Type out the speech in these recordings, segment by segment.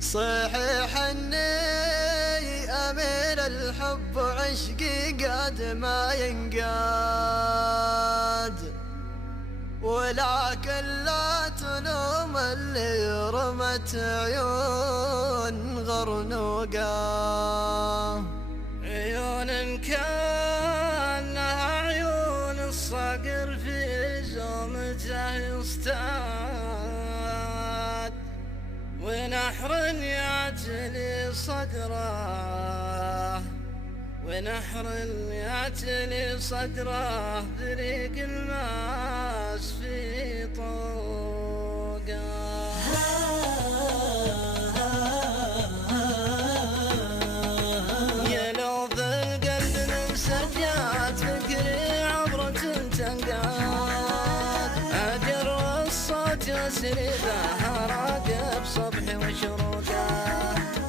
صحيح اني امير الحب وعشقي قد ما ينقاد، ولكن لا تلوم اللي رمت عيون غرنوقه. عيون كانها عيون الصقر في زومته يصطاد، ونحر يعتلي صدره، ونحر يعتلي صدره بريق الماس في طوقه. يا لو في القلب نمسجات فكري عبرة تنقاد، أجر الصوت يسري بها راقب صبحي وشروقه.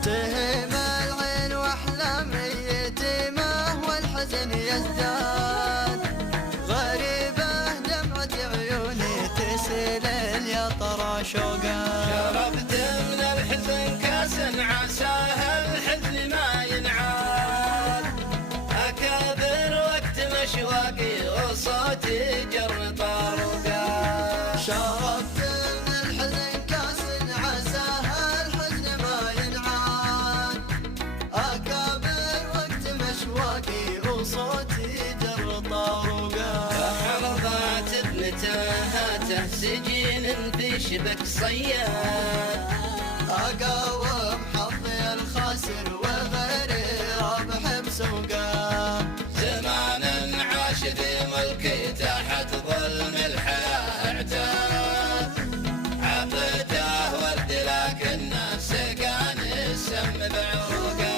تهم العين واحلامي يتيمه والحزن يزداد، غريبه دمعة عيوني تسيل يا طرى شوقه. شربت من الحزن كاس عساها الحزن ما ينعاد، أكابر وقت مشواقي وصوتي جر طاروقه. شربت من الحزن كاس عساها الحزن ما ينعاد، أكابر وقت مشواقي وصوتي جر طاروقه. حرضات ابنتها سجين في شبك صياد، أقاوم حظي الخاسر وغيري رابح بسوقه. زمان عاش ذي ملكي تحت ظلم الحياة اعتاد، عطيته ورد لكن سقان السم بعروقه.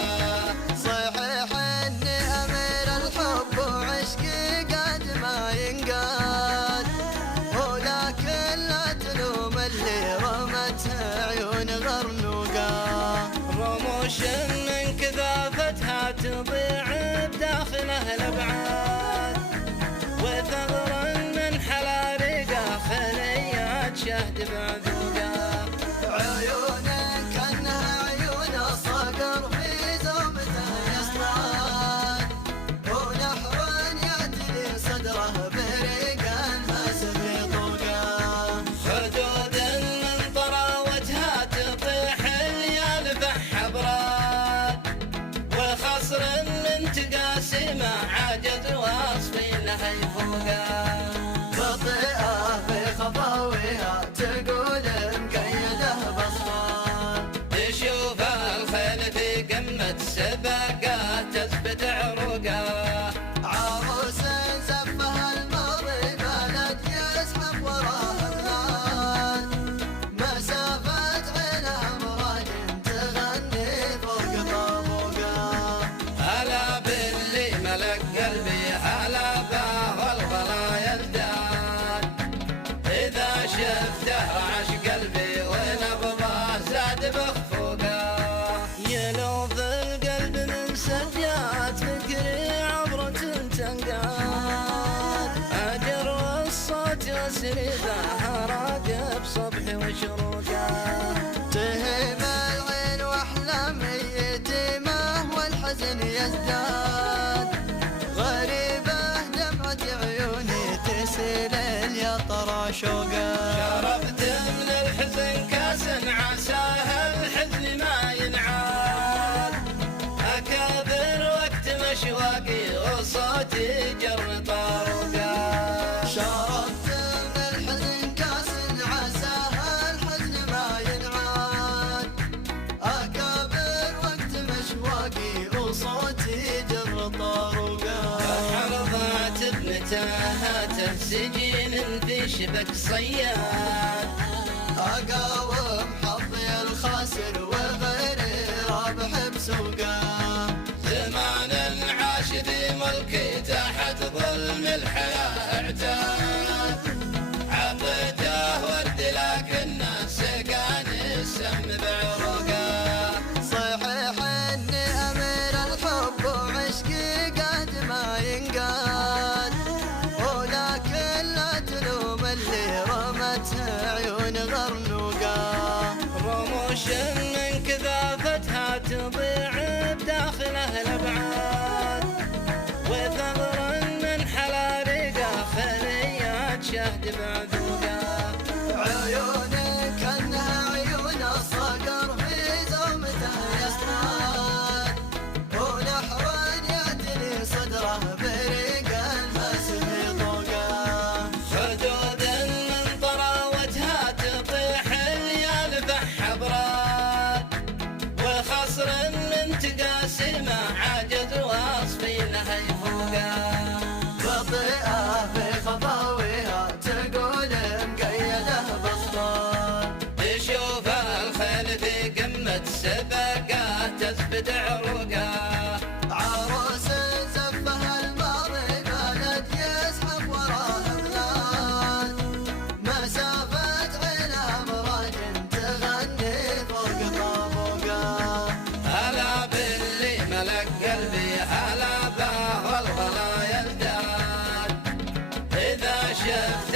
صحيح اني امير الحب وعشقي قد ما ينقاد، ولكن لا تلوم اللي رمت عيون غرنوقه. رموش من كثافتها تضيع بداخله الابعاد، وثغر من حلارقه خليات شهد بعذوقه. عيون كانها عيون الصقر في زومته يصطاد، ونحر يعتلي صدره بريق الماس في طوقه. خدود من طراوتها تطيح الليال فحبرات، وخصر من تقاسمه عجز واصفي لها يفوقه. بطيئة في خطاويها تقول مقيده بصمات، تشوف الخيل في قمة سباقه تثبت عروقه. عروس زفها الماضي بلد يسحب وراه بلاد، مسافة عينها مراد تغني فوق طابوقه. هلا باللي ملك قلبي هلا به والغلا يزداد، إذا شفته رعش قلبي ونبضه زاد بخفوقه. يا لو في القلب من سجات فكري عبرة تنقاد، أجر الصوت يسري بها راقب صبحي وشروقه. تهم العين واحلامي يتيمه والحزن يزداد، غريبه دمعة عيوني تسيل يا طرى شوقه. شربت من الحزن كاس عساها الحزن ما ينعاد، أكابر وقت مشواقي وصوتي جر طاروقه. شربت من الحزن كاس عساها الحزن ما ينعاد، أكابر وقت مشواقي وصوتي جر طاروقه. حرضت ابنتها سجين في شبك صياد، أقاوم حظي الخاسر وغيري رابح بسوقه. زمان عاش ذي ملكي تحت ظلم الحياة اعتاد، عطيته ورد لكن سقان السم بعروقه. صحيح اني امير الحب وعشقي قد ما ينقاد، ولكن لا تلوم اللي رمت عيون غرنوقه. شفت